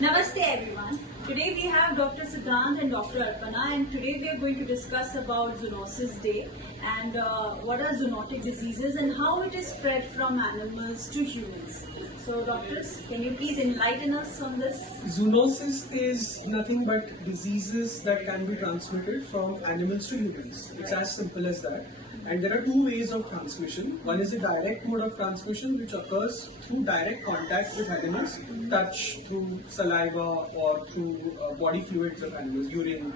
Namaste everyone. Today we have Dr. Siddhant and Dr. Arpana, and today we are going to discuss about Zoonoses Day and what are zoonotic diseases and how it is spread from animals to humans. So doctors, can you please enlighten us on this? Zoonosis is nothing but diseases that can be transmitted from animals to humans. It's as simple as that. And there are two ways of transmission. One is a direct mode of transmission which occurs through direct contact with animals, touch through saliva or through body fluids of animals, urine.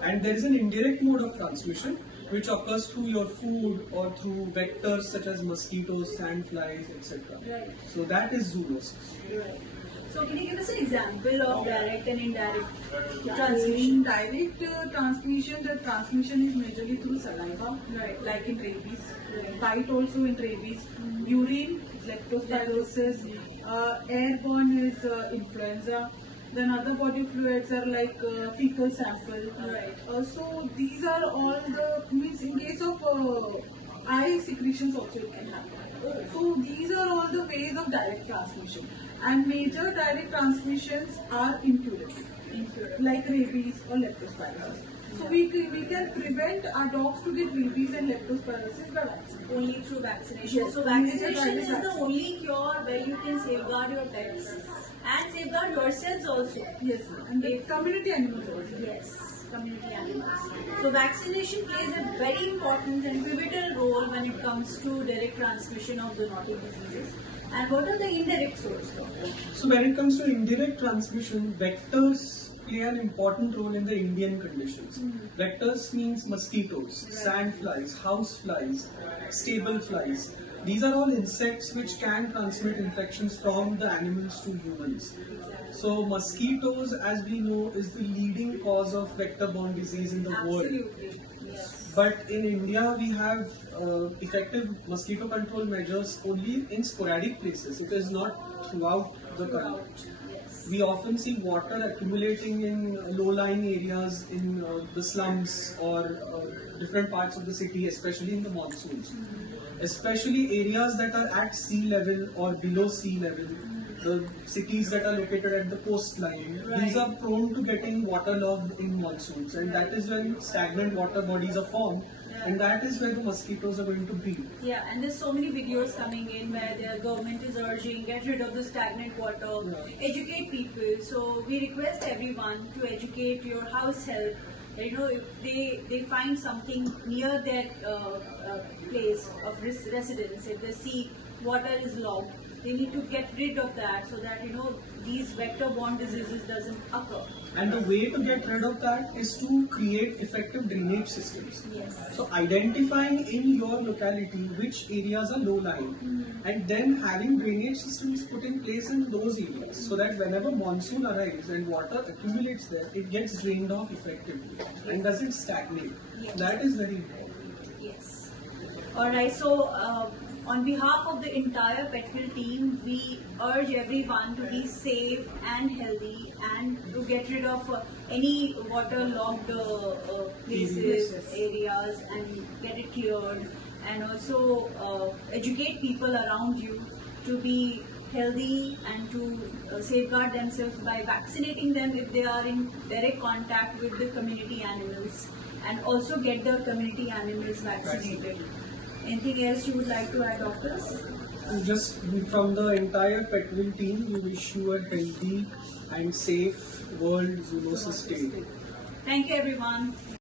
And there is an indirect mode of transmission which occurs through your food or through vectors such as mosquitoes, sandflies, etc. Right. So that is zoonosis. Right. So can you give us an example of direct and indirect In transmission? direct transmission, the transmission is majorly through saliva, Right. like in rabies. Right. Bite also in rabies. Urine, leptospirosis. Airborne is influenza. Then other body fluids are like fecal sample. Right. So these are all the means in case of eye secretions also it can happen. So these are all the ways of direct transmission. And major direct transmissions are incurable, like rabies or leptospirosis. So we can prevent our dogs to get rabies and leptospirosis by vaccine. Only through vaccination. Yes, So only vaccination is through the only cure where you can safeguard your pets and safeguard yourselves also. Yes, and the community animals also. Yes, community animals. So vaccination plays a very important and pivotal role when it comes to direct transmission of zoonotic diseases. And what are the indirect sources? So when it comes to indirect transmission, vectors play an important role in the Indian conditions. Vectors means mosquitoes, sandflies, houseflies, stable flies. These are all insects which can transmit infections from the animals to humans. So mosquitoes, as we know, is the leading cause of vector-borne disease in the world. Absolutely. Yes. But in India, we have effective mosquito control measures only in sporadic places. It is not throughout the country. Yes. We often see water accumulating in low-lying areas in the slums or different parts of the city, especially in the monsoons. Especially areas that are at sea level or below sea level. The cities that are located at the coastline, these are prone to getting waterlogged in monsoons, and that is when stagnant water bodies are formed, and that is where the mosquitoes are going to breed. Yeah, and there's so many videos coming in where the government is urging get rid of the stagnant water, educate people. So we request everyone to educate your house help. You know, if they find something near their place of residence, if they see water is logged, they need to get rid of that so that these vector-borne diseases doesn't occur. And the way to get rid of that is to create effective drainage systems. Yes. So identifying in your locality which areas are low-lying, and then having drainage systems put in place in those areas so that whenever monsoon arrives and water accumulates there, it gets drained off effectively and doesn't stagnate. Yes. That is very important. Yes. All right. So. On behalf of the entire Petville team, we urge everyone to be safe and healthy and to get rid of any waterlogged places, areas, and get it cleared. And also educate people around you to be healthy and to safeguard themselves by vaccinating them if they are in direct contact with the community animals, and also get the community animals vaccinated. Anything else you would like to add, doctors? Just from the entire Petville team, we wish you a healthy and safe World Zoonosis Day. Thank you, everyone.